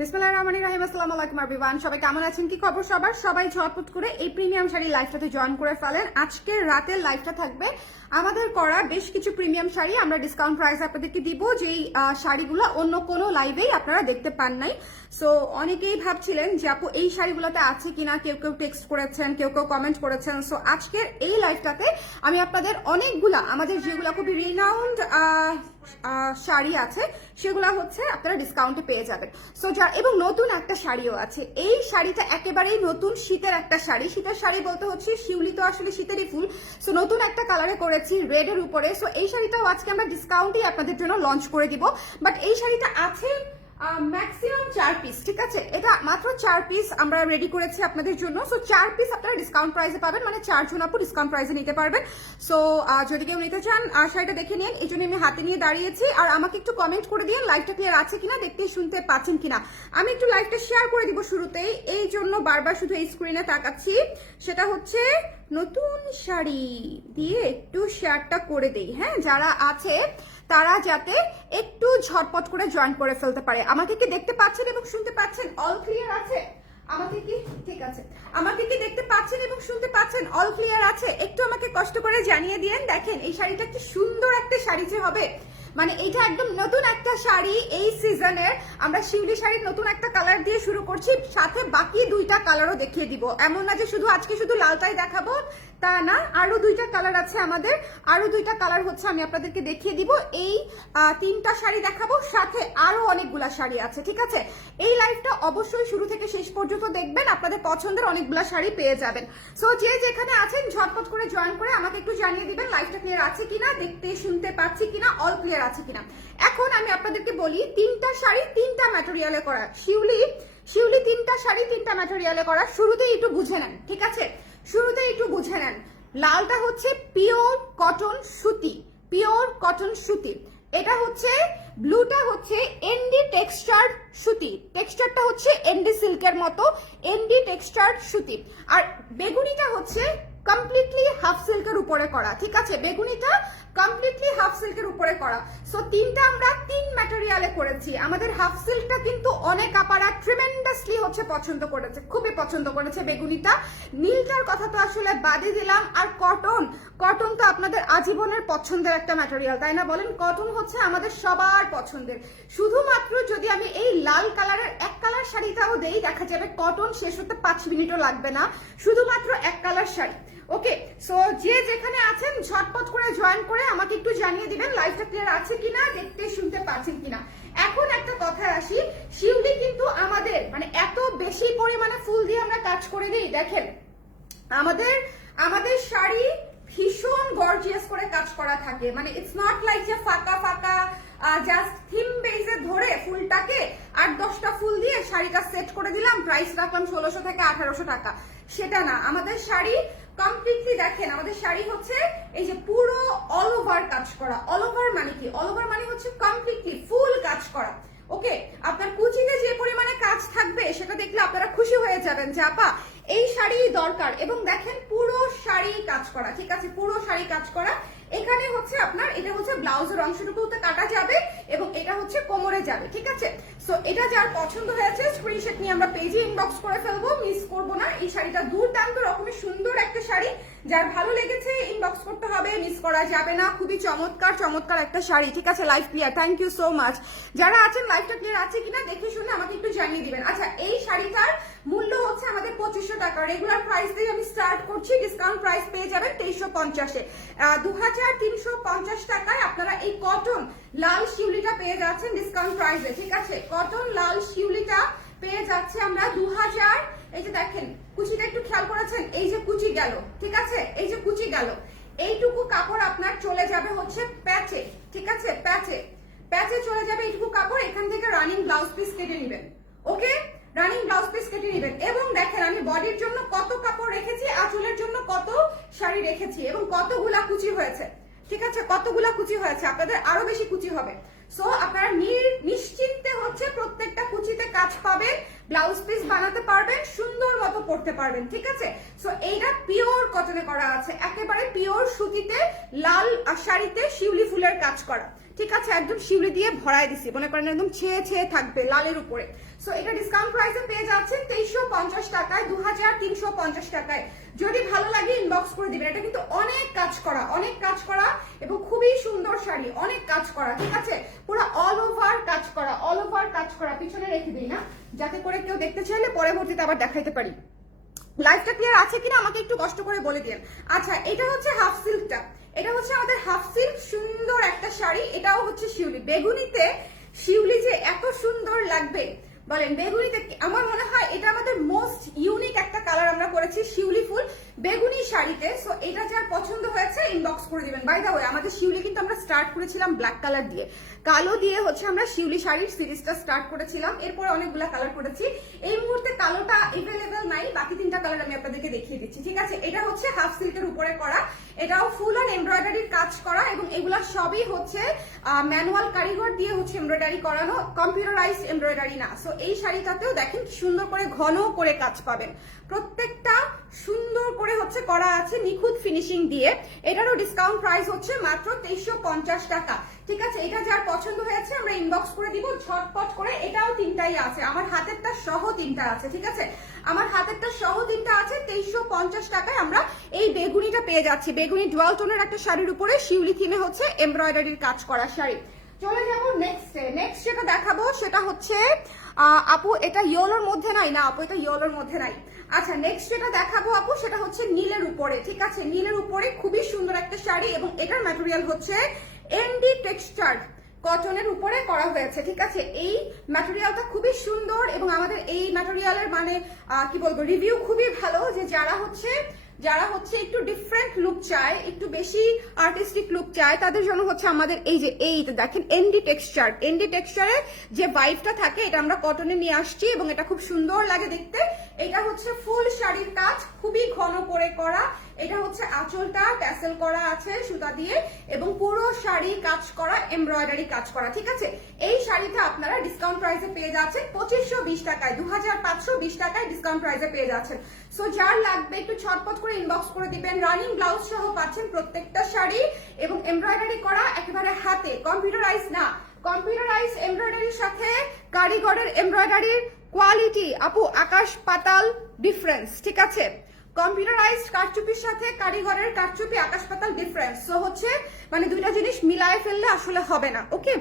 বিসমিল্লাহির রহমানির রহিম। আসসালামু আলাইকুম এভরিওয়ান, সবাই কেমন আছেন? কি খবর সবার? সবাই ঝটপট করে এই প্রিমিয়াম শাড়ি লাইভটাতে জয়েন করে ফেলেন। আজকের রাতের লাইভটা থাকবে আমাদের করা বেশ কিছু প্রিমিয়াম শাড়ি আমরা ডিসকাউন্ট প্রাইস আপনাদেরকে দিব, যেই শাড়িগুলো অন্য কোনো লাইভেই আপনারা দেখতে পান নাই। সো অনেকেই ভাবছিলেন যে আপু এই শাড়িগুলোতে আছে কিনা, কেউ কেউ টেক্সট করেছেন, কেউ কেউ কমেন্ট করেছেন। সো আজকের এই লাইভটাতে আমি আপনাদের অনেকগুলা আমাদের যেগুলো খুবই রিনাউন্ড শাড়ি আছে সেগুলো হচ্ছে আপনারা ডিসকাউন্টে পেয়ে যাবেন। সো এবং নতুন একটা শাড়িও আছে। এই শাড়িটা একেবারেই নতুন শীতের একটা শাড়ি। শীতের শাড়ি বলতে হচ্ছে শিউলি তো আসলে শীতেরই ফুল। সো নতুন একটা কালারে করেছি রেড এর উপরে। সো এই শাড়িটাও আজকে আমরা ডিসকাউন্টই আপনাদের জন্য লঞ্চ করে দিব। বাট এই শাড়িটা আছে ম্যাক্সিমাম 4 পিস, ঠিক আছে? এটা মাত্র 4 পিস আমরা রেডি করেছি আপনাদের জন্য। সো 4 পিস আপনারা ডিসকাউন্ট প্রাইসে পাবেন, মানে 4 জন আপু ডিসকাউন্ট প্রাইসে নিতে পারবেন। সো যদি কেউ নিতে চান শাড়িটা দেখে নিন, এই জন্য আমি হাতে নিয়ে দাঁড়িয়েছি। আর আমাকে একটু কমেন্ট করে দিন লাইভটা ক্লিয়ার আছে কিনা, দেখতে শুনতে পাচ্ছেন কিনা। আমি একটু লাইভটা শেয়ার করে দিব শুরুতেই, এই জন্য বারবার শুধু এই স্ক্রিনে তাকাচ্ছি। সেটা হচ্ছে নতুন শাড়ি দিয়ে একটু শেয়ারটা করে দেই, হ্যাঁ, যারা আছে তারা যাতে একটু ঝটপট করে জয়েন করে ফেলতে পারে। আমাকে কি দেখতে পাচ্ছেন এবং শুনতে পাচ্ছেন? অল ক্লিয়ার আছে? আমাকে কি ঠিক আছে? আমাকে কি দেখতে পাচ্ছেন এবং শুনতে পাচ্ছেন? অল ক্লিয়ার আছে? একটু আমাকে কষ্ট করে জানিয়ে দিয়েন। দেখেন এই শাড়িটা কি সুন্দর একটা শাড়ি যে হবে, মানে এটা একদম নতুন একটা শাড়ি। এই সিজনের আমরা শিউলি শাড়ির নতুন একটা কালার দিয়ে শুরু করছি, সাথে বাকি দুইটা কালারও দেখিয়ে দিব। এমন না যে শুধু আজকে শুধু লালটাই দেখাবো, তা না, আরো দুইটা কালার আছে আমাদের। আরো দুইটা কালার হচ্ছে আমি আপনাদেরকে দেখিয়ে দিব। এই 3টা শাড়ি দেখাবো, সাথে আরো অনেকগুলা শাড়ি আছে, ঠিক আছে? এই লাইভটা অবশ্যই শুরু থেকে শেষ পর্যন্ত দেখবেন, আপনাদের পছন্দের অনেকগুলা শাড়ি পেয়ে যাবেন। সো যে যেখানে আছেন ঝটপট করে জয়েন করে আমাকে একটু জানিয়ে দিবেন লাইভটা ক্লিয়ার আছে কিনা, দেখতে শুনতে পাচ্ছি কিনা, অল ক্লিয়ার আছে কিনা। এখন আমি আপনাদেরকে বলি 3টা শাড়ি 3টা ম্যাটেরিয়ালে করা। শিউলি 3টা শাড়ি 3টা ম্যাটেরিয়ালে করা। শুরুতেই একটু বুঝে নেন, ঠিক আছে? শুরুতে একটু বুঝে নেন। লালটা হচ্ছে পিওর কটন সুতি, পিওর কটন সুতি। এটা হচ্ছে ব্লুটা হচ্ছে এনডি টেক্সচার সুতি, টেক্সচারটা হচ্ছে এনডি সিল্কের মতো এনডি টেক্সচার সুতি। আর বেগুনিটা হচ্ছে কমপ্লিটলি হাফ সিল্কের উপরে করা, ঠিক আছে? বেগুনিটা কমপ্লিটলি হাফ সিল্কের উপরে করা। সো 3টা আমরা 3 ম্যাটেরিয়ালে করেছি। আমাদের হাফ সিল্কটা কিন্তু অনেক আপারা ট্রিমেন্ডাসলি হচ্ছে পছন্দ করেছে, খুবই পছন্দ করেছে বেগুনিটা। নীলটার কথা তো আসলে বাদই দিলাম। আর কটন, কটন তো আপনাদের আজীবনের পছন্দের একটা ম্যাটেরিয়াল, তাই না বলেন? কটন হচ্ছে আমাদের সবার পছন্দের। শুধুমাত্র যদি আমি এই লাল কালারের এক কালার শাড়িটাও দেই, দেখা যাবে কটন শেষ হতে 5 মিনিটও লাগবে না, শুধুমাত্র এক কালার শাড়ি। ওকে, সো যে যেখানে আছেন ঝটপট করে জয়েন করে আমাকে একটু জানিয়ে দিবেন লাইভটা ক্লিয়ার আছে কিনা, দেখতে শুনতে পাচ্ছেন কিনা। এখন একটা কথা আসি, শিউলি কিন্তু আমাদের মানে এত বেশি পরিমাণে ফুল দিয়ে আমরা কাজ করে দিই। দেখেন আমাদের শাড়ি ভীষণ গর্জিয়াস করে কাজ করা থাকে, মানে ইটস নট লাইক যে ফাঁকা ফাঁকা জাস্ট থিম বেসে ধরে ফুলটাকে 8-10টা ফুল দিয়ে শাড়িটা সেট করে দিলাম, প্রাইস রাখলাম 1600 থেকে 1800 টাকা, সেটা না। আমাদের শাড়ি কমপ্লিটলি দেখেন, আমাদের শাড়ি হচ্ছে এই যে পুরো অল ওভার কাজ করা। অল ওভার মানে কি? অল ওভার মানে হচ্ছে কমপ্লিটলি ফুল কাজ করা। ওকে, আপনার কুচিতে যে পরিমাণে কাজ থাকবে সেটা দেখলে আপনারা খুশি হয়ে যাবেন যে আপা এই শাড়ি দরকার। এবং দেখেন পুরো শাড়ি কাজ করা, ঠিক আছে? পুরো শাড়ি কাজ করা। এখানে হচ্ছে আপনার এটা হচ্ছে ব্লাউজের অংশটুকুতে কাটা যাবে এবং এটা হচ্ছে কোমরে যাবে, ঠিক আছে? সো এটা যার পছন্দ হয়েছে স্ক্রিনশট নিয়ে আমরা পেজে ইনবক্স করে ফেলবো, মিস করবো না। এই শাড়িটা দুর্দান্ত রকমের সুন্দর একটা শাড়ি, যার ভালো লেগেছে ইনবক্স করতে হবে, মিস করা যাবে না। খুবই চমৎকার চমৎকার একটা শাড়ি, ঠিক আছে? Live clear, thank you so much. যারা আছেন লাইভটা ক্লিয়ার আছে কিনা দেখে শুনে আমাকে একটু জানিয়ে দিবেন। আচ্ছা, এই শাড়িটার মূল্য হচ্ছে আমাদের 2500 টাকা। রেগুলার প্রাইস দিয়ে আমি স্টার্ট করছি, ডিসকাউন্ট প্রাইস পেয়ে যাবেন 2350-এ। 2350 টাকায় আপনারা এই কটন লাল শিউলিটা পেয়ে যাচ্ছেন ডিসকাউন্ট প্রাইসে, ঠিক আছে? কটন লাল শিউলিটা পেয়ে যাচ্ছে আমরা 2000। এই যে দেখেন কুচিটা একটু খেয়াল করেছেন, এই যে কুচি গেল, ঠিক আছে? এই যে কুচি গেল, এইটুকু কাপড় আপনার চলে যাবে হচ্ছে প্যাচে, ঠিক আছে? প্যাচে চলে যাবে এইটুকু কাপড়। এখান থেকে রানিং ব্লাউজ পিস কেটে নেবেন, ওকে? রানিং ব্লাউজ পিস কেটে নেবেন। এবং দেখেন আমি বডির জন্য কত কাপড় রেখেছি, আঁচলের জন্য কত শাড়ি রেখেছি এবং কতগুলা কুচি হয়েছে, ঠিক আছে? কতগুলা কুচি হয়েছে, আপনাদের আরো বেশি কুচি হবে। সো আপনারা নিশ্চিন্তে হচ্ছে প্রত্যেকটা কুচিতে কাজ পাবেন, ব্লাউজ পিস বানাতে পারবেন, সুন্দর মতো পরতে পারবেন, ঠিক আছে? সো এইটা পিওর কটনে করা আছে, একেবারে পিওর সুতিতে লাল শাড়িতে শিউলি ফুলের কাজ করা, ঠিক আছে, একদম শিউলি দিয়ে ভরায় দিছি, মনে করেন একদম ছেয়ে ছেয়ে থাকবে লালের উপরে। সো এটা ডিসকাউন্ট প্রাইসে পেয়ে যাচ্ছেন 2350 টাকায়, 2350 টাকায়। যদি ভালো লাগে ইনবক্স করে দিবেন। এটা কিন্তু অনেক কাজ করা, অনেক কাজ করা এবং খুবই সুন্দর শাড়ি, অনেক কাজ করা, ঠিক আছে, পুরো অল ওভার কাজ করা, অল ওভার কাজ করা। পিছনে রেখে দিই না, যাতে করে কেউ দেখতে চাইলে পরবর্তীতে আবার দেখাইতে পারি। লাইফটা ক্লিয়ার আছে কিনা আমাকে একটু কষ্ট করে বলে দিন। আচ্ছা, এটা হচ্ছে হাফ সিল্কটা, এটা হচ্ছে আমাদের হাফ সিল্ক, সুন্দর একটা শাড়ি। এটাও হচ্ছে শিউলি, বেগুনিতে শিউলি যে এত সুন্দর লাগবে বলেন। বেগুনিতে আমার মনে হয় এটা আমাদের মোস্ট ইউনিক একটা কালার আমরা করেছি, শিউলি ফুল বেগুনি শাড়িতে। সো এটা যার পছন্দ হয়েছে ইনবক্স করে দিবেন। বাই দা ওয়ে, আমাদের শিউলি কিন্তু আমরা স্টার্ট করেছিলাম ব্ল্যাক কালার দিয়ে, কালো দিয়ে হচ্ছে আমরা শিউলি শাড়ির সিরিজটা স্টার্ট করেছিলাম, এরপরে অনেকগুলা কালার করেছি। এই মুহূর্তে কালোটা অ্যাভেলেবেল নাই, বাকি 3টা কালার আমি আপনাদেরকে দেখিয়ে দিচ্ছি, ঠিক আছে। এটা হচ্ছে হাফ সিল্কের উপরে করা, এটাও ফুল অন এমব্রয়ডারির কাজ করা এবং এগুলা সবই হচ্ছে ম্যানুয়াল কারিগর দিয়ে হচ্ছে এমব্রয়ডারি করানো, কম্পিউটারাইজড এমব্রয়ডারি না। সো এই শাড়িটাতেও দেখেন সুন্দর করে ঘন করে কাজ পাবেন, প্রত্যেকটা সুন্দর করে হচ্ছে করা আছে নিখুঁত ফিনিশিং দিয়ে। এটারও ডিসকাউন্ট প্রাইস হচ্ছে মাত্র 2350 টাকা, ঠিক আছে। এটা যার পছন্দ হয়েছে আমরা ইনবক্স করে দিব ঝটপট করে। এটাও 3টাই আছে, আমার হাতেরটা সহ 3টা আছে, ঠিক আছে, আমার হাতেরটা সহ 3টা আছে। 2350 টাকায় আমরা এই বেগুনিটা পেয়ে যাচ্ছি, বেগুনি ডুয়াল টোনের একটা শাড়ির উপরে শিউলি থিমে হচ্ছে এমব্রয়ডারির কাজ করা শাড়ি। চলে যাব নেক্সটে। নেক্সট যেটা দেখাবো সেটা হচ্ছে আপু এটা ইয়েলোর মধ্যে নাই না, আপু এটা ইয়েলোর মধ্যে নাই। আচ্ছা, নেক্সট যেটা দেখাবো আপু সেটা হচ্ছে নীলের উপরে, ঠিক আছে, নীলের উপরে খুবই সুন্দর একটা শাড়ি এবং এটার ম্যাটেরিয়াল হচ্ছে এনডি টেক্সচার কটনের উপরে করা হয়েছে, ঠিক আছে। এই ম্যাটেরিয়ালটা খুবই সুন্দর এবং আমাদের এই ম্যাটেরিয়ালের মানে কি বলবো রিভিউ খুবই ভালো, যে যারা হচ্ছে একটু ডিফারেন্ট লুক চায়, একটু বেশি আর্টিস্টিক লুক চায়, তাদের জন্য হচ্ছে আমাদের এই যে এইটা দেখেন এনডি টেক্সচার, এনডি টেক্সচারের যে ভাইবটা থাকে এটা আমরা কটনে নিয়ে আসছি এবং এটা খুব সুন্দর লাগে দেখতে। এটা হচ্ছে ফুল শাড়ির কাজ, খুবই ঘন করে করা। এটা হচ্ছে আঁচলটা ট্যাসেল করা আছে সুতা দিয়ে এবং পুরো শাড়ি কাজ করা, এমব্রয়ডারি কাজ করা, ঠিক আছে। এই শাড়িটা আপনারা ডিসকাউন্ট প্রাইসে পেয়ে যাচ্ছেন 2520 টাকায়, 2520 টাকায় ডিসকাউন্ট প্রাইসে পেয়ে যাচ্ছেন। সো যার লাগবে একটু ছটপট করে ইনবক্স করে দিবেন। রানিং ব্লাউজ সহ পাচ্ছেন প্রত্যেকটা শাড়ি এবং এমব্রয়ডারি করা একেবারে হাতে, কম্পিউটারাইজ না। কম্পিউটারাইজ এমব্রয়ডারির সাথে কারিগরের এমব্রয়ডারির কোয়ালিটি আপু আকাশ পাতাল ডিফারেন্স, ঠিক আছে। কম্পিউটারাইজড কারচুপির সাথে কারিগরের কারচুপি আকাশ পাতাল ডিফারেন্স। সো হচ্ছে মানে দুইটা জিনিস মিলায় ফেললে আসলে হবে না, ওকে।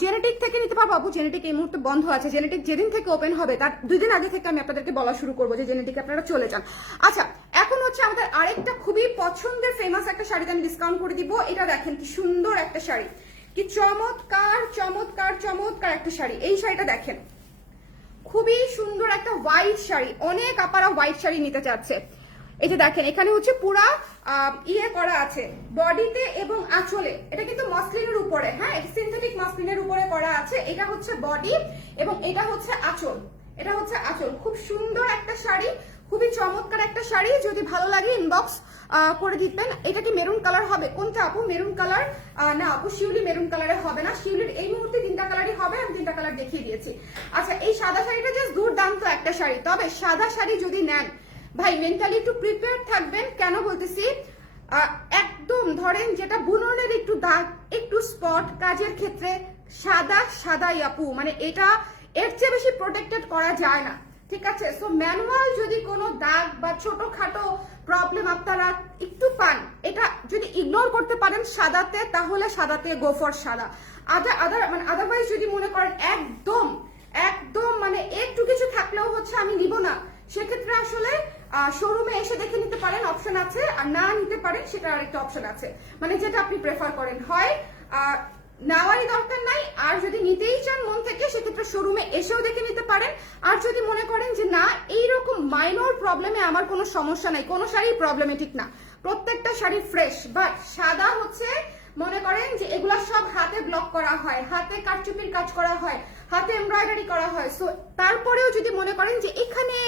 জেনেটিক থেকে নিতে পারবো আপু, জেনেটিক এই মুহূর্তে বন্ধ আছে, জেনেটিক যেদিন থেকে ওপেন হবে তার 2 দিন আগে থেকে আমি আপনাদেরকে বলা শুরু করবো যে জেনেটিক আপনারা চলে যান। আচ্ছা, এখন হচ্ছে আমাদের আরেকটা খুবই পছন্দের ফেমাস একটা শাড়িতে আমি ডিসকাউন্ট করে দিব। এটা দেখেন কি সুন্দর একটা শাড়ি, কি চমৎকার চমৎকার চমৎকার একটা শাড়ি। এই শাড়িটা দেখেন, খুবই সুন্দর একটা হোয়াইট শাড়ি, অনেক আপারা হোয়াইট শাড়ি নিতে চাচ্ছে। এই যে দেখেন এখানে হচ্ছে পুরা ইয়ে করা আছে বডিতে এবং আঁচলে, এটা কিন্তু মসলিনের উপরে, হ্যাঁ সিনথেটিক মসলিনের উপরে করা আছে। এটা হচ্ছে বডি এবং এটা হচ্ছে আঁচল, এটা হচ্ছে আঁচল। খুব সুন্দর একটা শাড়ি, খুবই চমৎকার একটা শাড়ি। যদি ভালো লাগে ইনবক্স করে দিবেন। এটা কি মেরুন কালার হবে? কোনটা আপু? মেরুন কালার না আপু, শিউলি মেরুন কালারে হবে না। শিউলির এই মুহূর্তে 3টা কালারই হবে, আমি 3টা কালার দেখিয়ে দিয়েছি। আচ্ছা, এই সাদা শাড়িটা জাস্ট দুর্দান্ত একটা শাড়ি। তবে সাদা শাড়ি যদি নেন ভাই মেন্টালি একটু প্রিপেয়ার থাকবেন। কেন বলতেছি, একদম ধরেন যেটা বুননের একটু দাগ, একটু স্পট কাজের ক্ষেত্রে সাদা সাদাই আপু, মানে এটা এর চেয়ে বেশি প্রোটেক্টেড করা যায় না, ঠিক আছে। সো ম্যানুয়াল যদি কোনো দাগ বা ছোটখাটো প্রবলেম আপনারা একটু পান, এটা যদি ইগনোর করতে পারেন সাদাতে, তাহলে সাদাতে গো ফর সাদা। আদারওয়াইজ যদি মনে করেন একদম একদম মানে একটু কিছু থাকলেও হচ্ছে আমি নিব না, সেক্ষেত্রে আসলে শোরুমে এসে দেখে নিতে পারেন, অপশন আছে। আর না নিতে পারেন সেটা আরেকটা অপশন আছে, মানে যেটা আপনি প্রেফার করেন। হয় নেওয়ারই দরকার নাই, আর যদি নিতেই চান মন থেকে সেক্ষেত্রে শোরুমে এসেও দেখে নিতে পারেন। আর যদি মনে করেন যে না এইরকম মাইনর প্রবলেমে আমার কোনো সমস্যা নাই, কোনো শাড়ি প্রবলেমেটিক না, প্রত্যেকটা শাড়ি ফ্রেশ, বাট সাদা হচ্ছে মনে করেন যে এগুলা সব হাতে ব্লক করা হয়, হাতে কারচুপির কাজ করা হয়, হাতে এমব্রয়ডারি করা হয়। সো তারপরেও যদি মনে করেন যে এখানে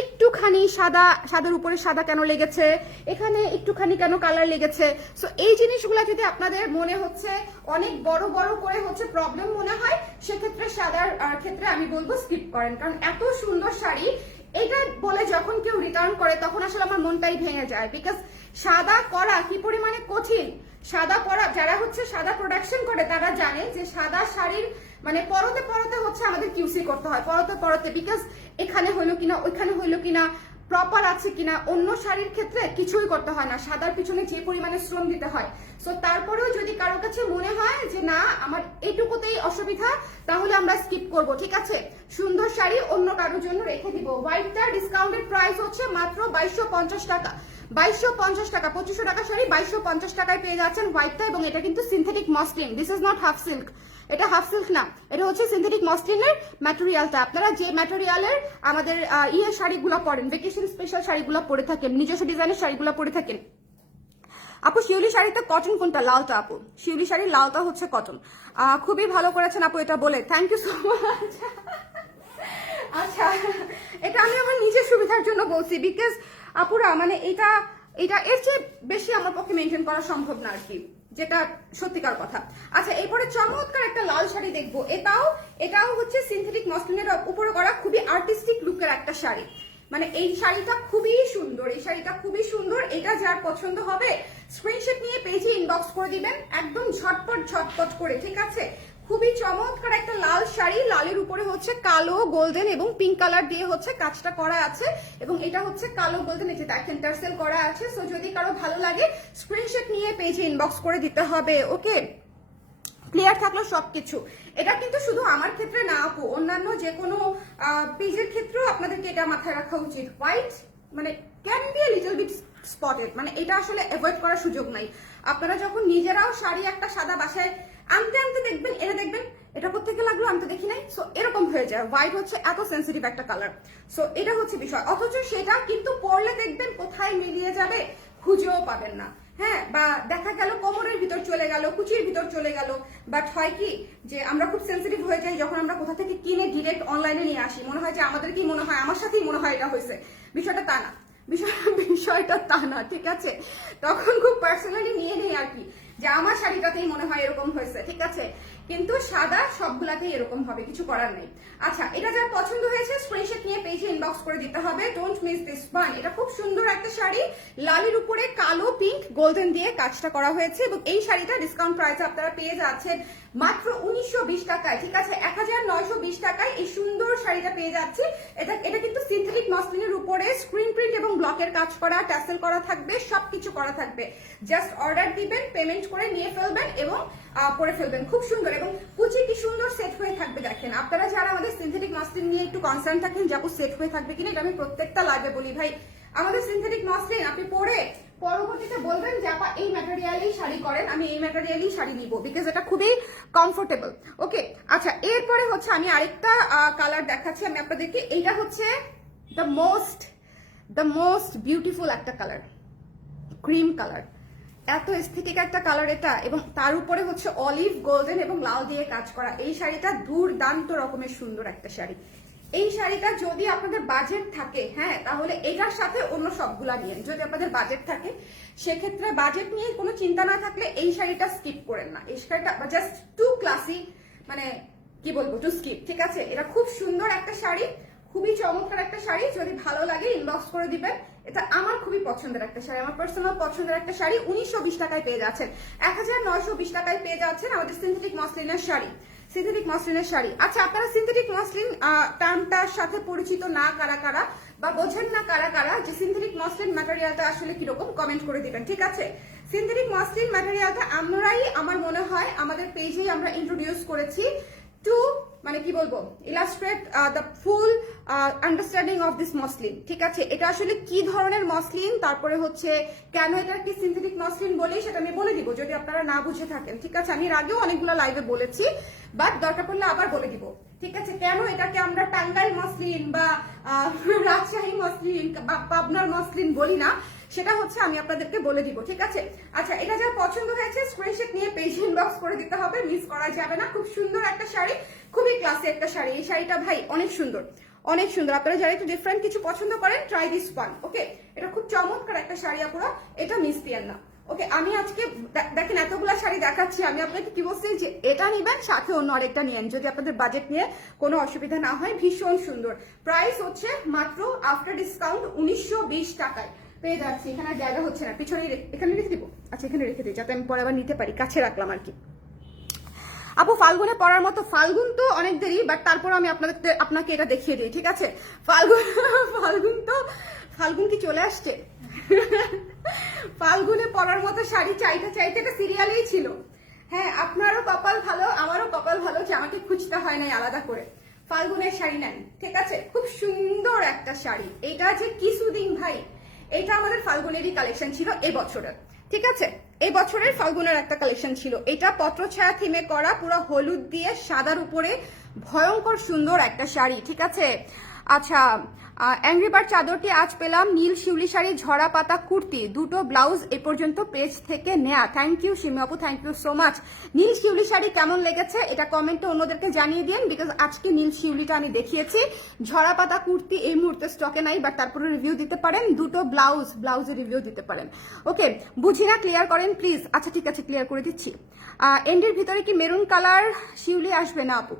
একটুখানি সাদার উপরে সাদা কেন লেগেছে, এখানে একটুখানি কেন কালার লেগেছে, সো এই জিনিসগুলো যদি আপনাদের মনে হচ্ছে অনেক বড় বড় করে হচ্ছে প্রবলেম মনে হয়, সেক্ষেত্রে সাদার ক্ষেত্রে আমি বলবো স্কিপ করেন। কারণ এত সুন্দর শাড়ি, এটা বলে যখন কেউ রিটার্ন করে তখন আসলে আমার মনটাই ভেঙে যায়, বিকজ সাদা করা কি পরিমাণে কঠিন। সাদা পরা যারা হচ্ছে সাদা প্রোডাকশন করে তারা জানে যে সাদা শাড়ির মানে পরতে পরতে হচ্ছে আমাদের কিউসি করতে হয়, পরতে পরতে, বিকজ এখানে হইলো কিনা ওইখানে হইলো কিনা প্রপার আছে কিনা। অন্য শাড়ির ক্ষেত্রে কিছুই করতে হয় না, সাদার পিছনে যে পরিমাণে শ্রম দিতে হয়। সো তারপরেও যদি কারো কাছে মনে হয় যে না আমার এইটুকুতেই অসুবিধা, তাহলে আমরা স্কিপ করব, ঠিক আছে। সুন্দর শাড়ি অন্য কারোর জন্য রেখে দিব। হোয়াইটটা ডিসকাউন্টেড প্রাইস হচ্ছে মাত্র 2250 টাকা, 2250 টাকা। 2500 টাকা শাড়ি 2250 টাকায় পেয়ে যাচ্ছেন হোয়াইটটা, এবং এটা কিন্তু synthetic muslin, this is not half silk, এটা হাফ সিল্ক না, এটা হচ্ছে সিনথেটিক মসলিনের ম্যাটেরিয়ালটা। আপনারা যে ম্যাটেরিয়ালের আমাদের শাড়িগুলো পরেন, ভেকেশন স্পেশাল শাড়িগুলো পরে থাকেন, নিজস্ব ডিজাইনের শাড়িগুলো পরে থাকেন। আপু শিউলি শাড়িতে কটন কোনটা? লালটা আপু, শিউলি শাড়ির লালটা হচ্ছে কটন। খুবই ভালো করেছেন আপু এটা বলে, থ্যাংক ইউ সো মাচ। আচ্ছা, এটা আমি আমার নিজের সুবিধার জন্য বলছি, বিকজ আপুরা মানে এটা এর চেয়ে বেশি আমার পক্ষে মেনটেন করা সম্ভব না আর কি, যেটা সত্যিকার কথা। আচ্ছা, এরপরে চমৎকার একটা লাল শাড়ি দেখবো। এটাও হচ্ছে সিনথেটিক মসলিনের উপরে করা, খুবই আর্টিস্টিক লুকের একটা শাড়ি। মানে এই শাড়িটা খুবই সুন্দর, এই শাড়িটা খুবই সুন্দর। এটা যার পছন্দ হবে স্ক্রিনশট নিয়ে পেজে ইনবক্স করে দিবেন, একদম ঝটপট করে, ঠিক আছে। খুবই চমৎকার একটা লাল শাড়ি, লালের উপরে হচ্ছে কালো, গোল্ডেন এবং পিঙ্ক কালার দিয়ে হচ্ছে কাজটা করা আছে, এবং এটা হচ্ছে কালো গোল্ডেন, এই যে দেখেন টার্সেল করা আছে। সো যদি কারো ভালো লাগে স্ক্রিনশট নিয়ে পেজে ইনবক্স করে দিতে হবে, ওকে। ক্লিয়ার থাকলো সবকিছু। এটা কিন্তু শুধু আমার ক্ষেত্রে না আপু, অন্যান্য যে কোনো পেজের ক্ষেত্রেও আপনাদেরকে এটা মাথায় রাখা উচিত। হোয়াইট মানে can be a little bit spotted, মানে এটা আসলে অ্যাভয়েড করার সুযোগ নাই। আপনারা যখন নিজেরাও শাড়ি একটা সাদা বাসায় আনতে দেখবেন, এটা দেখবেন এটা কোত্থেকে লাগলো আমি তো দেখি নাই, সো এরকম হয়ে যায়। হোয়াইট হচ্ছে এত সেন্সিটিভ একটা কালার, সো এটা হচ্ছে বিষয়। অথচ সেটা কিন্তু পরলে দেখবেন কোথায় মিলিয়ে যাবে খুঁজেও পাবেন না। হ্যাঁ, বা দেখা গেল কোমরের ভিতর চলে গেল, কুচির ভিতর চলে গেল। বাট হয় কি যে আমরা খুব সেন্সিটিভ হয়ে যাই যখন আমরা কোথা থেকে কিনে ডিরেক্ট অনলাইনে নিয়ে আসি, মনে হয় যে আমাদের কি মনে হয়, আমার সাথেই মনে হয় এটা হয়েছে। বিষয়টা তা না, বিষয়টা তা না, ঠিক আছে। তখন খুব পার্সোনালি নিয়ে নেই আর কি, যে আমার শাড়িটাতেই মনে হয় এরকম হয়েছে, ঠিক আছে। কিন্তু সাদা সবগুলাতেই এরকম হবে, কিছু করার নেই। আচ্ছা, এটা যার পছন্দ হয়েছে স্ক্রিনশট নিয়ে পেজে ইনবক্স করে দিতে হবে, ডোন্ট মিস দিস ওয়ান। এটা খুব সুন্দর একটা শাড়ি, লালের উপরে কালো, পিঙ্ক, গোল্ডেন দিয়ে কাজটা করা হয়েছে, এবং এই শাড়িটা ডিসকাউন্ট প্রাইসে আপনারা পেয়ে যাচ্ছেন মাত্র 1920 টাকায়, ঠিক আছে। 1920 টাকায় এই সুন্দর শাড়িটা পেয়ে যাচ্ছি। এটা কিন্তু সিনথেটিক মসলিনের উপরে স্ক্রিন প্রিন্ট এবং ব্লকের কাজ করা, ট্যাসেল করা থাকবে, সবকিছু করা থাকবে। জাস্ট অর্ডার দিবেন, পেমেন্ট করে নিয়ে ফেলবেন এবং পরে ফেলবেন। খুব সুন্দর, এবং কুচি কি সুন্দর সেট হয়ে থাকবে দেখেন। আপনারা যারা আমাদের সিনথেটিক মসলিন নিয়ে একটু কনসার্ন থাকেন যে আপু সেট হয়ে থাকবে কিনা, এটা আমি প্রত্যেকটা লাইভে বলি ভাই, আমাদের সিনথেটিক মসলিন আপনি পরে পরবর্তীতে বলবেন যে আপা এই ম্যাটেরিয়ালেই শাড়ি করেন, আমি এই ম্যাটেরিয়ালেই শাড়ি নিব, বিকজ এটা খুবই কমফোর্টেবল, ওকে। আচ্ছা, এরপরে হচ্ছে আমি আরেকটা কালার দেখাচ্ছি আমি আপনাদেরকে। এইটা হচ্ছে দ্য মোস্ট বিউটিফুল একটা কালার, ক্রিম কালার, এত এস্থেটিক একটা কালার এটা, এবং তার উপরে হচ্ছে অলিভ, গোল্ডেন এবং লাল দিয়ে কাজ করা। এই শাড়িটা দুর্দান্ত রকমের সুন্দর একটা শাড়ি। এই শাড়িটা যদি আপনাদের বাজেট থাকে, হ্যাঁ, তাহলে এটার সাথে অন্য সবগুলা নিয়ে, যদি আপনাদের বাজেট থাকে সেক্ষেত্রে, বাজেট নিয়ে কোনো চিন্তা না থাকলে এই শাড়িটা স্কিপ করেন না। এই শাড়িটা জাস্ট টু ক্লাসি, মানে কি বলবো, টু স্কিপ, ঠিক আছে। এটা খুব সুন্দর একটা শাড়ি, খুবই চমৎকার একটা শাড়ি। যদি ভালো লাগে ইনবক্স করে দিবেন। এটা আমার খুবই পছন্দের একটা শাড়ি, আমার পার্সোনাল পছন্দের একটা শাড়ি। 1920 টাকায় পেয়ে যাচ্ছেন, 1920 টাকায় পেয়ে যাচ্ছেন আমাদের সিনথেটিক মসলিনের শাড়ি, সিনথেটিক মসলিনের শাড়ি। আচ্ছা, আপনারা সিনথেটিক মসলিন টার্মটার সাথে পরিচিত না কারা কারা, বা বোঝেন না কারা কারা যে সিনথেটিক মসলিন ম্যাটেরিয়ালটা আসলে কিরকম, কমেন্ট করে দিবেন, ঠিক আছে। সিনথেটিক মসলিন ম্যাটেরিয়ালটা আমরাই, আমার মনে হয় আমাদের পেজেই আমরা ইন্ট্রোডিউস করেছি টু, মানে কি বলবো, illustrate the full understanding of this muslin, ঠিক আছে। এটা আসলে কি ধরনের মসলিন, তারপরে হচ্ছে কেন এটা কি সিনথেটিক মসলিন বলি সেটা আমি বলে দিব যদি আপনারা না বুঝে থাকেন, ঠিক আছে। আমি এর আগেও অনেকগুলো লাইভে বলেছি, বাট দরকার পড়লে আবার বলে দিব, ঠিক আছে। কেন এটাকে আমরা টাঙ্গাইল মসলিন বা রাজশাহী মসলিন বা পাবনার মসলিন বলি না, সেটা হচ্ছে আমি আপনাদেরকে বলে দিব, ঠিক আছে। আচ্ছা, এটা যার পছন্দ হয়েছে স্ক্রিনশট নিয়ে পেজ ইনবক্স করে দিতে হবে, মিস করা যাবে না। খুব সুন্দর একটা শাড়ি, খুবই ক্লাসি একটা শাড়ি। এই শাড়িটা ভাই অনেক সুন্দর, অনেক সুন্দর। আপনারা যারা একটু ডিফারেন্ট কিছু পছন্দ করেন, ট্রাই দিস ওয়ান, ওকে। এটা খুব চমৎকার একটা শাড়ি, আপনারা এটা মিস দিয়েন না, ওকে, আমি আজকে দেখেন এতগুলা শাড়ি দেখাচ্ছি, আমি আপনাকে কি বলছি যে এটা নিবেন সাথে অন্য আরেকটা নিয়েন যদি আপনাদের বাজেট নিয়ে কোনো অসুবিধা না হয়। ভীষণ সুন্দর, প্রাইস হচ্ছে মাত্র আফটার ডিসকাউন্ট 1920 টাকায় পেয়ে যাচ্ছি। এখানে আর জায়গা হচ্ছে না, পিছনে এখানে রেখে দিব। আচ্ছা এখানে রেখে দিই যাতে আমি পরে আবার নিতে পারি, কাছে রাখলাম আর কি। আপু ফাল্গুনে পড়ার মতো, ফাল্গুন তো অনেক দেরি, বাট তারপর আমি আপনাকে এটা দেখিয়ে দিই, ঠিক আছে? ফাল্গুন কি চলে আসছে? ফাল্গুনে পরার মতো শাড়ি চাইতে চাইতে এটা সিরিয়ালেই ছিল। হ্যাঁ, আপনারও কপাল ভালো, আমারও কপাল ভালো যে আমাকে খুঁজতে হয় নাই আলাদা করে। ফাল্গুনের শাড়ি নেন, ঠিক আছে? খুব সুন্দর একটা শাড়ি, এটা আছে কিসুদিন ভাই, এটা আমাদের ফাল্গুনেরই কালেকশন ছিল এবছরের, ঠিক আছে? এই বছরের ফাল্গুনের একটা কালেকশন ছিল, এটা পত্রছায়া থিমে করা, পুরো হলুদ দিয়ে সাদার উপরে ভয়ঙ্কর সুন্দর একটা শাড়ি, ঠিক আছে? আচ্ছা, অ্যাংরি বার্ড চাদরটি আজ পেলাম, নীল শিউলি শাড়ি, ঝরা পাতা কুর্তি, দুটো ব্লাউজ এ পর্যন্ত পেজ থেকে নেয়া। থ্যাংক ইউ সিমি আপু, থ্যাংক ইউ সো মাচ। নীল শিউলি শাড়ি কেমন লেগেছে এটা কমেন্টে অন্যদেরকে জানিয়ে দিন, বিকজ আজকে নীল শিউলিটা আমি দেখিয়েছি। ঝরা পাতা কুর্তি এই মুহূর্তে স্টকে নাই, বাট তারপরে রিভিউ দিতে পারেন। দুটো ব্লাউজের রিভিউ দিতে পারেন। ওকে, বুঝি না, ক্লিয়ার করেন প্লিজ। আচ্ছা ঠিক আছে, ক্লিয়ার করে দিচ্ছি। এন্ডির ভিতরে কি মেরুন কালার শিউলি আসবে না আপু?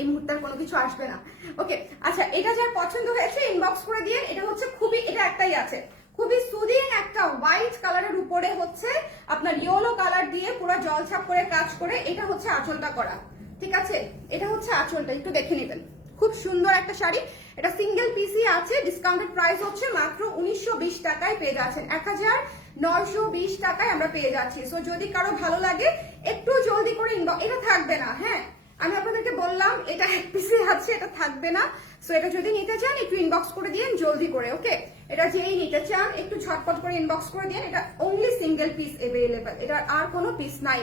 এই মুহূর্তে কোনো কিছু আসবে না। ওকে, আচ্ছা এটা যার পছন্দ হয়েছে ইনবক্স করে দিয়ে। এটা হচ্ছে খুবই, এটা একটাই আছে, খুবই সুদিং একটা হোয়াইট কালারের উপরে হচ্ছে আপনার ইয়েলো কালার দিয়ে পুরো জলছাপ করে কাজ করে, এটা হচ্ছে আঁচলটা করা, ঠিক আছে? এটা হচ্ছে আঁচলটা, একটু দেখে নেবেন। খুব সুন্দর একটা শাড়ি, এটা সিঙ্গেল পিসই আছে। ডিসকাউন্টেড প্রাইস হচ্ছে মাত্র 1920 টাকায় পেয়ে যাচ্ছেন, 1920 টাকায় আমরা পেয়ে যাচ্ছি। সো যদি কারো ভালো লাগে একটু জলদি করে ইনবক্স, এটা থাকবে না, হ্যাঁ আমি আপনাদেরকে বললাম এটা এক পিসে আছে, এটা থাকবে না। সো এটা যদি নিতে চান একটু ইনবক্স করে দিন জলদি করে। ওকে, এটা যেই নিতে চান একটু ঝটপট করে ইনবক্স করে দিন। এটা অনলি সিঙ্গেল পিস অ্যাভেলেবল, এটা আর কোনো পিস নাই।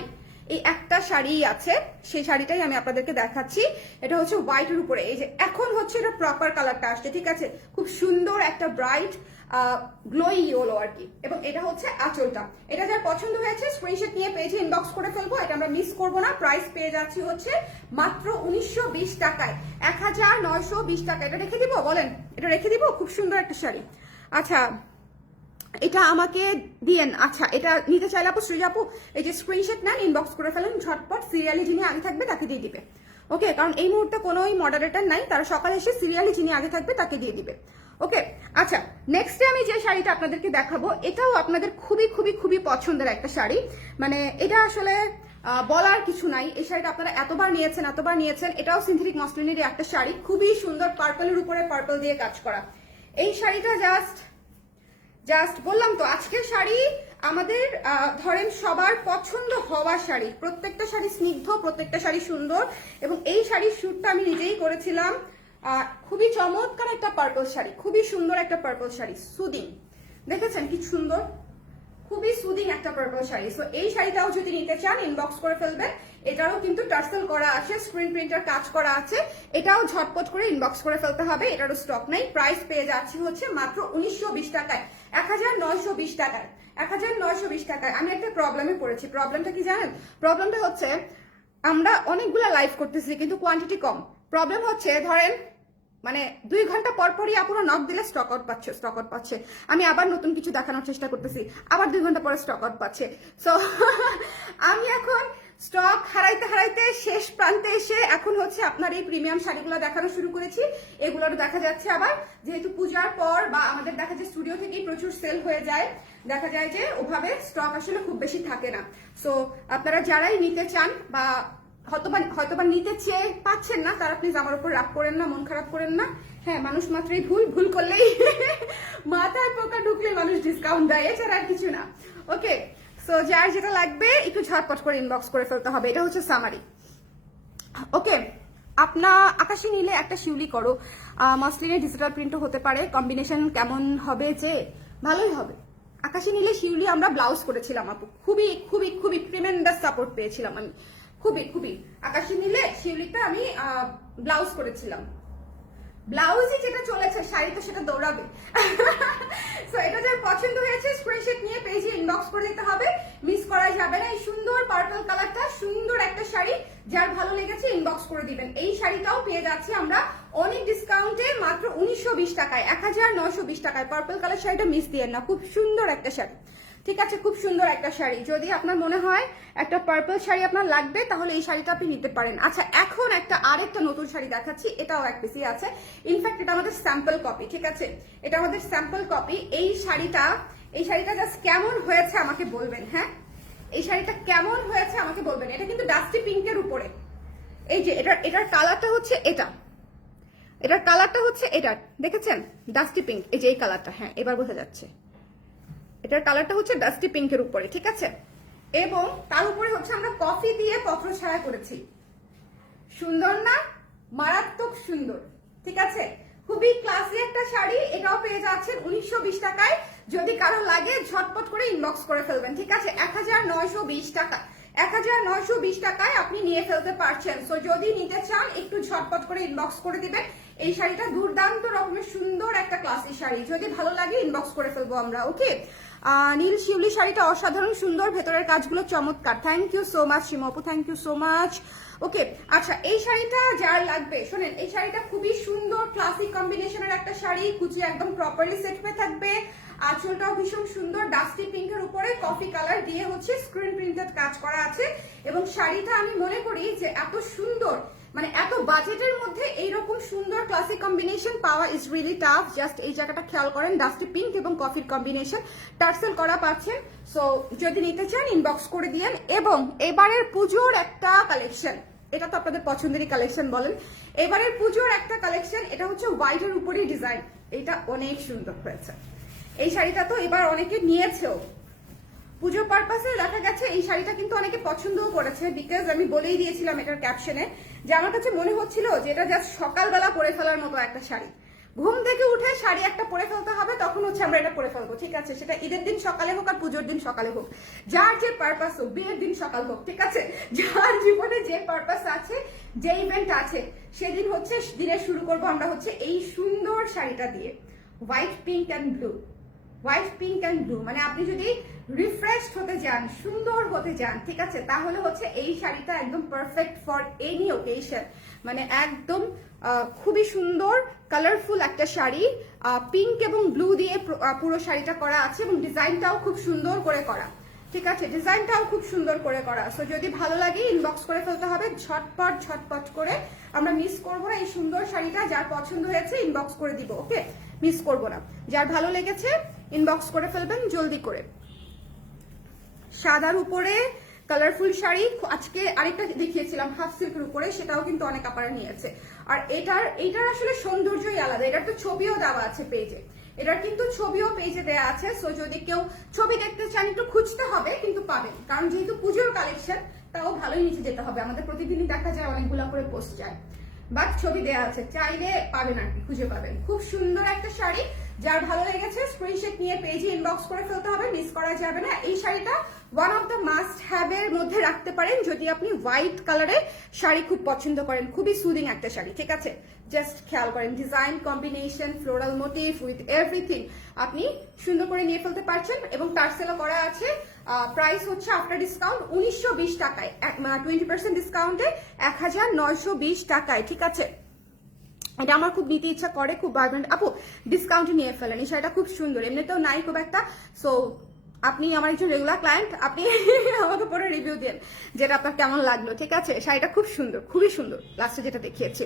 এই একটা শাড়ি আছে, সেই শাড়িটাই আমি আপনাদেরকে দেখাচ্ছি। এটা হচ্ছে হোয়াইটের উপরে, এই যে এখন হচ্ছে এটা প্রপার কালারটা আসছে, ঠিক আছে? খুব সুন্দর একটা ব্রাইট গ্লোই ইয়েলো আর কি। এবং এটা হচ্ছে আঁচলটা। এটা যার পছন্দ হয়েছে স্ক্রিনশট নিয়ে পেজে ইনবক্স করে ফেলবো, এটা আমরা মিস করবো না। প্রাইস পেয়ে যাচ্ছি হচ্ছে মাত্র 1920 টাকায়, 1920 টাকা। এটা রেখে দিব, বলেন এটা রেখে দিব? খুব সুন্দর একটা শাড়ি। আচ্ছা এটা আমাকে দিয়েন। আচ্ছা এটা নিতে চাইলে আপু, সৃজা আপু এই যে স্ক্রিনশট নেন, ইনবক্স করে ফেলেন ঝটপট, সিরিয়ালি যিনি আগে থাকবে তাকে দিয়ে দিবে। ওকে, কারণ এই মুহূর্তে কোনো মডারেটর নাই, তারা সকালে এসে সিরিয়ালি যিনি আগে থাকবে তাকে দিয়ে দিবে। ওকে, আচ্ছা নেক্সটে আমি যে শাড়িটা আপনাদেরকে দেখাবো, এটাও আপনাদের খুবই খুবই খুবই পছন্দের একটা শাড়ি। মানে এটা আসলে বলার কিছু নাই, এই শাড়িটা আপনারা এতবার নিয়েছেন। এটাও সিনথেটিক মসলিনেরই একটা শাড়ি, খুবই সুন্দর, পার্পলের উপরে পার্পল দিয়ে কাজ করা। এই শাড়িটা জাস্ট বললাম তো, আজকের শাড়ি আমাদের ধরেন সবার পছন্দ হওয়া শাড়ি। প্রত্যেকটা শাড়ি স্নিগ্ধ, প্রত্যেকটা শাড়ি সুন্দর। এবং এই শাড়ির শ্যুটটা আমি নিজেই করেছিলাম। খুবই চমৎকার একটা পার্পল শাড়ি, খুবই সুন্দর একটা পার্পল শাড়ি, সুদিং। দেখেছেন কি সুন্দর, খুবই সুদিং একটা পার্পল শাড়ি। সো এই শাড়িটাও যদি নিতে চান ইনবক্স করে ফেলবেন। এটারও কিন্তু টার্সেল করা আছে, স্ক্রিন প্রিন্টার কাজ করা আছে। এটাও ঝটপট করে ইনবক্স করে ফেলতে হবে, এটারও স্টক নেই। প্রাইস পেয়ে যাচ্ছি হচ্ছে মাত্র 1920 টাকায়, 1920 টাকায়, 1920 টাকায়। আমি একটা প্রবলেমে পড়েছি। প্রবলেমটা কি জানেন? প্রবলেমটা হচ্ছে আমরা অনেকগুলা লাইভ করতেছি কিন্তু কোয়ান্টিটি কম। প্রবলেম হচ্ছে ধরেন মানে 2 ঘন্টা পর পরই আপুরা নক দিলে স্টক আউট পাচ্ছে। আমি আবার নতুন কিছু দেখানোর চেষ্টা করতেছি, আবার 2 ঘন্টা পরে স্টক আউট পাচ্ছে। সো আমি এখন স্টক হারাইতে শেষ প্রান্তে এসে এখন হচ্ছে আপনার এই প্রিমিয়াম শাড়িগুলো দেখানো শুরু করেছি। এগুলোরও দেখা যাচ্ছে আবার, যেহেতু পূজার পর বা আমাদের দেখা যায় স্টুডিও থেকেই প্রচুর সেল হয়ে যায়, দেখা যায় যে ওভাবে স্টক আসলে খুব বেশি থাকে না। সো আপনারা যারাই নিতে চান বা হয়তোবা নিতে চেয়ে পাচ্ছেন না, তারা প্লিজ আমার উপর রাগ করেন না, মন খারাপ করেন না। হ্যাঁ, মানুষ মাত্রই ভুল করলেই মাথায় পোকা ঢুকলে মানুষ ডিসকাউন্ট দেয়, এছাড়া আর কিছু না। ওকে, সো যার যেটা লাগবে একটু ঝটপট করে ইনবক্স করে ফেলতে হবে। এটা হচ্ছে সামারি। ওকে, আকাশি নিলে একটা শিউলি করো, মসলিনের ডিজিটাল প্রিন্টও হতে পারে। কম্বিনেশন কেমন হবে? যে ভালোই হবে। আকাশি নিলে শিউলি আমরা ব্লাউজ করেছিলাম আপু, খুবই খুবই খুবই ট্রিমেন্ডাস সাপোর্ট পেয়েছিলাম আমি, খুবই। আকাশি নিলে শিউলিটা আমি ব্লাউজ করেছিলাম। ব্লাউজই যেটা চলেছে, শাড়ি তো সেটা দৌড়াবে। সো এটা যার পছন্দ হয়েছে স্ক্রিনশট নিয়ে পেজে ইনবক্স করে দিতে হবে, মিস করা যাবে না। এই সুন্দর পার্পল কালারটা, সুন্দর একটা শাড়ি, যার ভালো লেগেছে ইনবক্স করে দিবেন। এই শাড়িটাও পেয়ে যাচ্ছি আমরা অনেক ডিসকাউন্টে মাত্র 1920 টাকায়, 1920 টাকায়। পার্পল কালার শাড়িটা মিস দিয়েন না, খুব সুন্দর একটা শাড়ি। ঠিক আছে, খুব সুন্দর একটা শাড়ি। যদি আপনার মনে হয় একটা পার্পল শাড়ি আপনার লাগবে তাহলে এই শাড়িটা আপনি নিতে পারেন। আচ্ছা, এখন আরেকটা নতুন শাড়ি দেখাচ্ছি, এটাও এক পিসি আছে। ইনফ্যাক্ট এটা আমাদের স্যাম্পল কপি, ঠিক আছে, এটা আমাদের স্যাম্পল কপি। এই শাড়িটা জাস্ট কেমন হয়েছে আমাকে বলবেন। হ্যাঁ, এই শাড়িটা কেমন হয়েছে আমাকে বলবেন। এটা কিন্তু ডাস্টি পিঙ্কের উপরে। এই যে এটার কালারটা হচ্ছে এটার কালারটা হচ্ছে এটা, দেখেছেন, ডাস্টি পিঙ্ক। এই যে এই কালারটা, হ্যাঁ এবার বোঝা যাচ্ছে। এটার কালারটা হচ্ছে ডাস্টি পিঙ্কের উপরে, ঠিক আছে, এবং তার উপরে হচ্ছে আমরা কফি দিয়ে পত্র ছাড়া করেছি। সুন্দর না? মারাত্মক সুন্দর, ঠিক আছে, খুবই ক্লাসি একটা শাড়ি। এটাও পেয়ে যাচ্ছেন 1920 টাকায়। যদি কারো লাগে ঝটপট করে ইনবক্স করে ফেলবেন, ঠিক আছে। 1920 টাকা, 1920 টাকায় আপনি নিয়ে ফেলতে পারছেন। সো যদি নিতে চান একটু ঝটপট করে ইনবক্স করে দিবেন। এই শাড়িটা দুর্দান্ত রকমের সুন্দর একটা ক্লাসি শাড়ি, যদি ভালো লাগে ইনবক্স করে ফেলবো আমরা। ওকে, নীল শিউলি শাড়িটা অসাধারণ সুন্দর, ভেতরের কাজগুলো চমৎকার। Thank you so much Shimpu, thank you so much. Okay, আচ্ছা, এই শাড়িটা যার লাগবে শোনেন, এই শাড়িটা খুবই সুন্দর ক্লাসিক কম্বিনেশনের একটা শাড়ি। কুচি একদম প্রপারলি সেট হয়ে থাকবে। আঁচলটাও ভীষণ সুন্দর, ডাস্টি পিঙ্কের উপরে কফি কালার দিয়ে হচ্ছে স্ক্রিন প্রিন্টেড কাজ করা আছে। এবং শাড়িটা আমি মনে করি যে এত সুন্দর, মানে এত বাজেটের মধ্যে এইরকম সুন্দর ক্লাসিক কম্বিনেশন পাওয়া ইজ রিয়েলি টাফ। জাস্ট এই জায়গাটা খেয়াল করেন, ডাস্টি পিঙ্ক এবং কফির কম্বিনেশন টার্সেল করা পাচ্ছেন। সো যদি নিতে চান ইনবক্স করে দিয়েন। এবং এবারের পুজোর একটা কালেকশন, এটা তো আপনাদের পছন্দেরই কালেকশন বলেন। এবারের পুজোর একটা কালেকশন, এটা হচ্ছে হোয়াইটের উপরেই ডিজাইন। এটা অনেক সুন্দর হয়েছে। এই শাড়িটা তো এবার অনেকে নিয়েছেও পুজো পারপাসে। দেখা গেছে এই শাড়িটা কিন্তু অনেকে পছন্দও করেছে, বিকজ আমি বলেই দিয়েছিলাম এটার ক্যাপশনে যে আমার কাছে মনে হচ্ছিল যে এটা জাস্ট সকালবেলা পরে ফেলার মতো একটা শাড়ি। ঘুম থেকে উঠে শাড়ি একটা পরে ফেলতে হবে, তখন হচ্ছে আমরা এটা পরে ফেলবো, ঠিক আছে। সেটা ঈদের দিন সকালে হোক আর পুজোর দিন সকালে হোক, যার যে পারপাস হোক, বিয়ের দিন সকাল হোক, ঠিক আছে, যার জীবনে যে পারপাস আছে, যে ইভেন্ট আছে, সেদিন হচ্ছে দিনে শুরু করবো আমরা হচ্ছে এই সুন্দর শাড়িটা দিয়ে। White pink and blue, white pink and blue, মানে আপনি যদি রিফ্রেশড হতে চান, সুন্দর হতে চান, ঠিক আছে, তাহলে হচ্ছে এই শাড়িটা একদম পারফেক্ট ফর এনি ওকেশন। মানে একদম খুবই সুন্দর কালারফুল একটা শাড়ি, পিঙ্ক এবং ব্লু দিয়ে পুরো শাড়িটা করা আছে এবং ডিজাইনটাও খুব সুন্দর করে করা, ঠিক আছে, ডিজাইনটাও খুব সুন্দর করে করা। সো যদি ভালো লাগে ইনবক্স করে ফেলতে হবে ঝটপট করে। আমরা মিস করবো না এই সুন্দর শাড়িটা। যার পছন্দ হয়েছে ইনবক্স করে দিব, ওকে, মিস করবো না। যার ভালো লেগেছে ইনবক্স করে ফেলবেন জলদি করে। সাদার উপরে কালারফুল শাড়ি, আজকে আরেকটা দেখিয়েছিলাম হাফ সিল্কের উপরে, সেটাও কিন্তু অনেক আপারা নিয়েছে। আর এটার আসলে সৌন্দর্যই আলাদা। এটার তো ছবিও দেওয়া আছে পেজে, এটার কিন্তু ছবিও পেজে দেওয়া আছে। সো যদি কেউ ছবি দেখতে চান একটু খুঁজতে হবে, কিন্তু পাবেন, কারণ যেহেতু পুজোর কালেকশন তাও ভালোই নিচে যেতে হবে। আমাদের প্রতিদিনই দেখা যায় অনেকগুলো করে পোস্ট যায়, বাট ছবি দেওয়া আছে, চাইলে পাবেন আর কি, খুঁজে পাবেন। খুব সুন্দর একটা শাড়ি, যার ভালো লেগেছে স্ক্রিনশট নিয়ে পেজে ইনবক্স করে ফেলতে হবে, মিস করা যাবে না। এই শাড়িটা one of the must have এর মধ্যে রাখতে পারেন যদি আপনি হোয়াইট কালারের শাড়ি খুব পছন্দ করেন। খুবই সুদিং একটা শাড়ি, ঠিক আছে। জাস্ট খেয়াল করেন design combination, floral motif with everything আপনি সুন্দর করে নিয়ে ফেলতে পারছেন। এবং টার্সেলও করা আছে। প্রাইস হচ্ছে আফটার ডিসকাউন্ট 1920 টাকায়, 20% ডিসকাউন্টে 1920 টাকায়, ঠিক আছে। এটা আমার খুব নিতে ইচ্ছা করে, খুব ভাইব্রেন্ট। আপু ডিসকাউন্টে নিয়ে ফেলেন, এই শাড়িটা খুব সুন্দর, এমনিতেও নাই খুব একটা। সো আপনি আমার একজন রেগুলার ক্লায়েন্ট, আপনি আমাকে পরে রিভিউ দেন যেটা আপনার কেমন লাগলো, ঠিক আছে। শাড়িটা খুব সুন্দর, খুবই সুন্দর, লাস্টে যেটা দেখিয়েছি।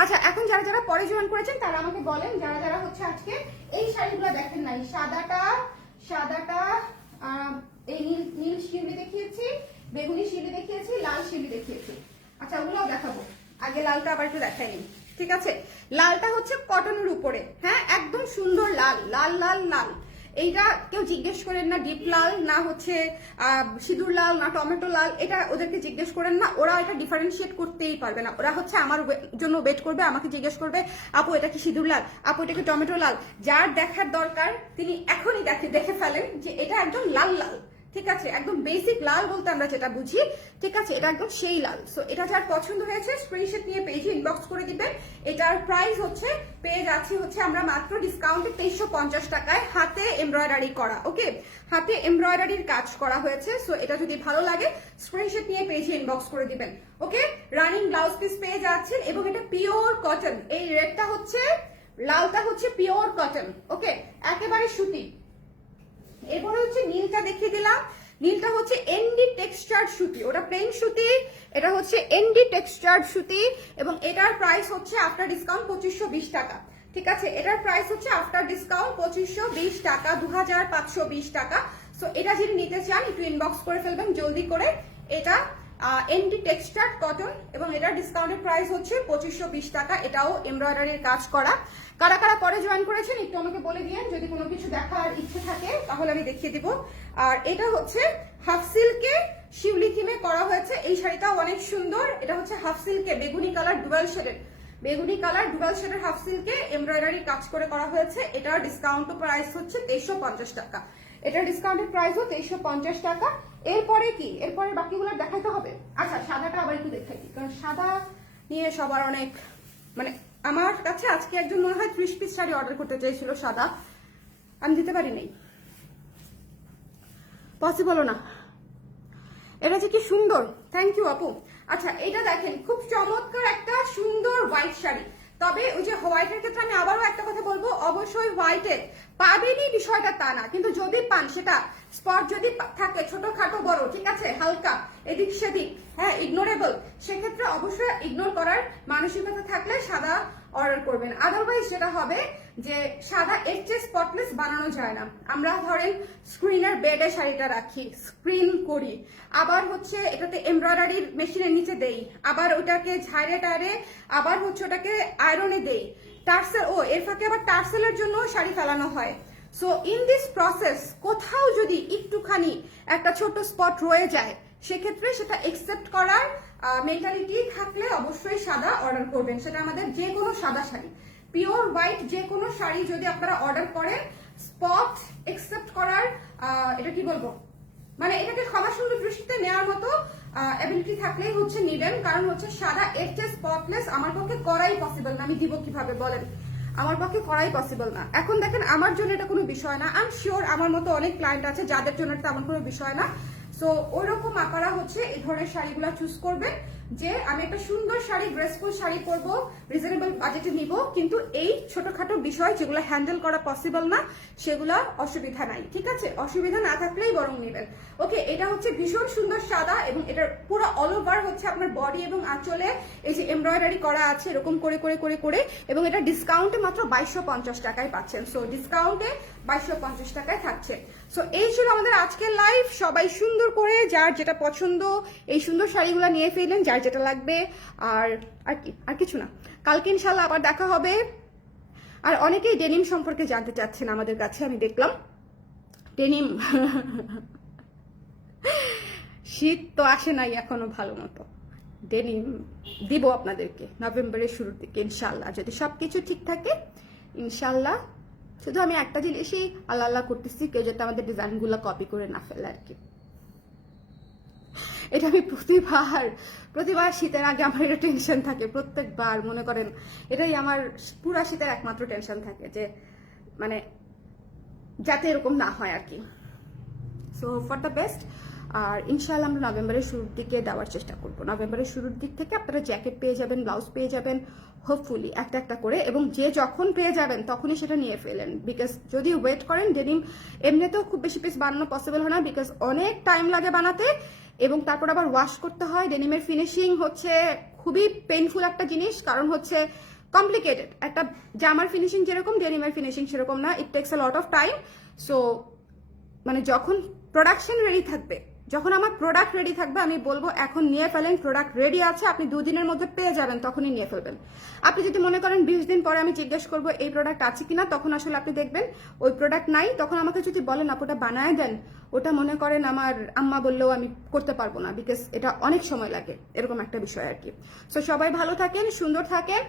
আচ্ছা, এখন যারা যারা পরে জয়েন করেছেন তারা আমাকে বলেন, যারা যারা হচ্ছে আজকে এই শাড়িগুলো দেখেন নাই। সাদাটা এই নীল শিউলি দেখিয়েছি, বেগুনি শিউলি দেখিয়েছি, লাল শিউলি দেখিয়েছি। আচ্ছা, ওগুলোও দেখাবো। আগে লালটা আবার একটু দেখাই নি, ঠিক আছে। লালটা হচ্ছে কটনের উপরে, হ্যাঁ, একদম সুন্দর লাল লাল লাল লাল। এইটা কেউ জিজ্ঞেস করেন না ডিপ লাল না হচ্ছে সিঁদুর লাল না টমেটো লাল, এটা ওদেরকে জিজ্ঞেস করেন না, ওরা এটা ডিফারেন্সিয়েট করতেই পারবে না। ওরা হচ্ছে আমার জন্য ওয়েট করবে, আমাকে জিজ্ঞেস করবে আপু এটা কি সিঁদুর লাল, আপু এটা কি টমেটো লাল। যার দেখার দরকার তিনি এখনই দেখে ফেলেন যে এটা একদম লাল লাল, ঠিক আছে, একদম বেসিক লাল বলতে আমরা যেটা বুঝি, ঠিক আছে, এটা একদম সেই লাল। সো এটা যার পছন্দ হয়েছে স্ক্রিনশট নিয়ে পেজে ইনবক্স করে দিবেন। এটার প্রাইস হচ্ছে পেয়ে যাচ্ছি হচ্ছে আমরা মাত্র ডিসকাউন্টে 2350 টাকায়, হাতে এমব্রয়ডারি করা, ওকে, হাতে এমব্রয়ডারির কাজ করা হয়েছে। সো এটা যদি ভালো লাগে স্ক্রিনশট নিয়ে পেজে ইনবক্স করে দিবেন, ওকে। রানিং ব্লাউজ পিস পেয়ে যাচ্ছেন এবং এটা পিওর কটন। এই রেডটা হচ্ছে, লালটা হচ্ছে পিওর কটন, ওকে, একেবারে সুতি, এরপরে হচ্ছে নীলটা দেখিয়ে দিলাম। নীলটা হচ্ছে এনডি টেক্সচার সুতি, ওটা প্লেন সুতি, এটা হচ্ছে এনডি টেক্সচার সুতি এবং এটার প্রাইস হচ্ছে আফটার ডিসকাউন্ট 2520 টাকা। ঠিক আছে, এটার প্রাইস হচ্ছে আফটার ডিসকাউন্ট 2520 টাকা, 2520 টাকা। সো এটা যদি নিতে চান একটু ইনবক্স করে ফেলবেন জলদি করে। এটা এনডি টেক্সচার কটন এবং এটার ডিসকাউন্টের প্রাইস হচ্ছে 2520 টাকা। এটাও এমব্রয়ডারির কাজ করা। কারা কারা পরে জয়েন করেছেন একটু আমাকে বলে দিয়েন, যদি কোনো কিছু দেখার ইচ্ছে থাকে তাহলে আমি দেখিয়ে দিব। আর এটা হচ্ছে হাফ সিল্কে শিউলি থিমে করা হয়েছে, এই শাড়িটাও অনেক সুন্দর। এটা হচ্ছে হাফ সিল্কে বেগুনি কালার ডুয়াল শেডের, বেগুনি কালার ডুয়াল শেডের হাফ সিল্কে এমব্রয়ডারি কাজ করে করা হয়েছে। এটার ডিসকাউন্ট প্রাইস হচ্ছে 2350 টাকা। এটার ডিসকাউন্টের প্রাইসও 2350 টাকা। এরপরে কি, এরপরে বাকিগুলো দেখাইতে হবে। আচ্ছা সাদাটা আবার একটু দেখাই, কারণ সাদা নিয়ে সবার অনেক, মানে আমার কাছে আজকে একজন মনে হয় 30 পিস শাড়ি অর্ডার করতে চাইছিল সাদা, আমি দিতে পারি নাই, পসিবল না। এটা যে কি সুন্দর, থ্যাংক ইউ আপু। আচ্ছা এটা দেখেন খুব চমৎকার একটা সুন্দর হোয়াইট শাড়ি। তবে ওই যে হোয়াইটের ক্ষেত্রে আমি আবারও একটা কথা বলবো, অবশ্যই হোয়াইটের পাবেনই বিষয়টা তা না, কিন্তু যদি পান সেটা স্পট যদি থাকে ছোটখাটো বড়, ঠিক আছে, হালকা এদিক সেদিক, হ্যাঁ ইগনোরেবল, সেক্ষেত্রে অবশ্যই ইগনোর করার মানসিকতা থাকলে সাদা অর্ডার করবেন। আদারওয়াইজ যেটা হবে যে সাদা এর চেয়ে স্পটলেস বানানো যায় না। আমরা ধরেন স্ক্রিনের বেডে শাড়িটা রাখি, স্ক্রিন করি, আবার হচ্ছে এটাতে এমব্রয়ডারির মেশিনের নিচে দেই, আবার ওটাকে ঝাড়ে টাড়ে, আবার হচ্ছে ওটাকে আয়রনে দেই, টার্সেল, ও এর ফাঁকে আবার টার্সেলের জন্য শাড়ি ফেলানো হয়। সো ইন দিস প্রসেস কোথাও যদি একটুখানি একটা ছোট স্পট রয়ে যায়, সেক্ষেত্রে সেটা একসেপ্ট করার মেন্টালিটি থাকলে অবশ্যই সাদা অর্ডার করবেন। সেটা আমাদের যে কোনো সাদা শাড়ি, পিওর হোয়াইট যে কোনো শাড়ি যদি আপনারা অর্ডার করেন, স্পট একসেপ্ট করার এটা কি বলবো, মানে এটাকে সবার সুন্দর দৃষ্টিতে নেওয়ার মতো অ্যাবিলিটি থাকলেই হচ্ছে নিবেন। কারণ হচ্ছে সাদা এর চেয়ে স্পটলেস আমার পক্ষে করাই পসিবল না। আমি দিব কিভাবে বলেন, আমার পক্ষে করাই পসিবল না। এখন দেখেন আমার জন্য এটা কোনো বিষয় না, আই এম শিওর আমার মতো অনেক ক্লায়েন্ট আছে যাদের জন্য এটা তেমন কোনো বিষয় না। সো ওইরকম আপারা হচ্ছে এই ধরনের শাড়িগুলো চুজ করবেন, যে আমি একটা সুন্দর শাড়ি, গ্রেসফুল শাড়ি পরবো, রিজনেবল বাজেটে নিব, কিন্তু এই ছোটখাটো বিষয় যেগুলো হ্যান্ডেল করা পসিবল না সেগুলো অসুবিধা নাই, ঠিক আছে, অসুবিধা না থাকলেই বরং নেবেন। ওকে, এটা হচ্ছে ভীষণ সুন্দর সাদা এবং এটার পুরো অল ওভার হচ্ছে আপনার বডি এবং আঁচলে এই যে এমব্রয়ডারি করা আছে এরকম করে করে করে করে, এবং এটা ডিসকাউন্টে মাত্র 2250 টাকায় পাচ্ছেন। সো ডিসকাউন্টে 2250 টাকায় থাকছে। সো এই ছিল আমাদের আজকের লাইভ। সবাই সুন্দর করে যার যেটা পছন্দ এই সুন্দর শাড়িগুলো নিয়ে ফেললেন, যার যেটা লাগবে। আর কি, আর কিছু না। কালকে ইনশাল্লাহ আবার দেখা হবে। আর অনেকেই ডেনিম সম্পর্কে জানতে চাচ্ছেন আমাদের কাছে, আমি দেখলাম ডেনিম শীত তো আসে নাই এখনো ভালো মতো, ডেনিম দিব আপনাদেরকে নভেম্বরের শুরুর দিকে ইনশাল্লাহ, যদি সবকিছু ঠিক থাকে ইনশাল্লাহ। শুধু আমি একটা জিনিসই আল্লাহ আল্লাহ করতেছি, কেউ যাতে আমাদের ডিজাইনগুলো কপি করে না ফেলে আর কি। এটা আমি প্রতিবার শীতের আগে আমার এটা টেনশন থাকে, প্রত্যেকবার মনে করেন এটাই আমার পুরা শীতের একমাত্র টেনশন থাকে, যে মানে যাতে এরকম না হয় আর কি। So for the best. আর ইনশাআল্লাহ আমরা নভেম্বরের শুরুর দিকে দেওয়ার চেষ্টা করবো। নভেম্বরের শুরুর দিক থেকে আপনারা জ্যাকেট পেয়ে যাবেন, ব্লাউজ পেয়ে যাবেন, হোপফুলি একটা একটা করে, এবং যে যখন পেয়ে যাবেন তখনই সেটা নিয়ে ফেলেন। বিকজ যদি ওয়েট করেন ডেনিম এমনিতেও খুব বেশি পিস বানানো পসিবল হয় না, বিকজ অনেক টাইম লাগে বানাতে, এবং তারপর আবার ওয়াশ করতে হয়। ডেনিমের ফিনিশিং হচ্ছে খুবই পেইনফুল একটা জিনিস, কারণ হচ্ছে কমপ্লিকেটেড। একটা জামার ফিনিশিং যেরকম ডেনিমের ফিনিশিং সেরকম না, it takes a lot of time. So মানে যখন প্রোডাকশন রেডি থাকবে, যখন আমার প্রোডাক্ট রেডি থাকবে আমি বলবো এখন নিয়ে ফেলেন, প্রোডাক্ট রেডি আছে, আপনি 2 দিনের মধ্যে পেয়ে যাবেন, তখনই নিয়ে ফেলবেন। আপনি যদি মনে করেন 20 দিন পরে আমি জিজ্ঞেস করবো এই প্রোডাক্ট আছে কিনা, তখন আসলে আপনি দেখবেন ওই প্রোডাক্ট নাই। তখন আমাকে যদি বলেন আপু ওটা বানায় দেন, ওটা মনে করেন আমার আম্মা বললেও আমি করতে পারবো না, বিকজ এটা অনেক সময় লাগে, এরকম একটা বিষয় আর কি। সো সবাই ভালো থাকেন, সুন্দর থাকেন।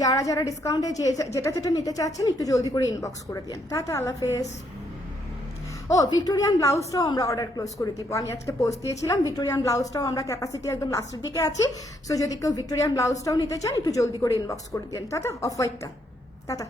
যারা যারা ডিসকাউন্টে যেটা যেটা নিতে চাচ্ছেন একটু জলদি করে ইনবক্স করে দিন। টাটা, আল্লাহ হাফেজ। ও ভিক্টোরিয়ান ব্লাউজটাও আমরা অর্ডার ক্লোজ করে দিব, আমি আজকে পোস্ট দিয়েছিলাম। ভিক্টোরিয়ান ব্লাউজটাও আমরা ক্যাপাসিটি একদম লাস্টের দিকে আছি। সো যদি কেউ ভিক্টোরিয়ান ব্লাউজটাও নিতে চান একটু জলদি করে ইনবক্স করে দিন। টাটা, অফ হোয়াইটটা, টাটা।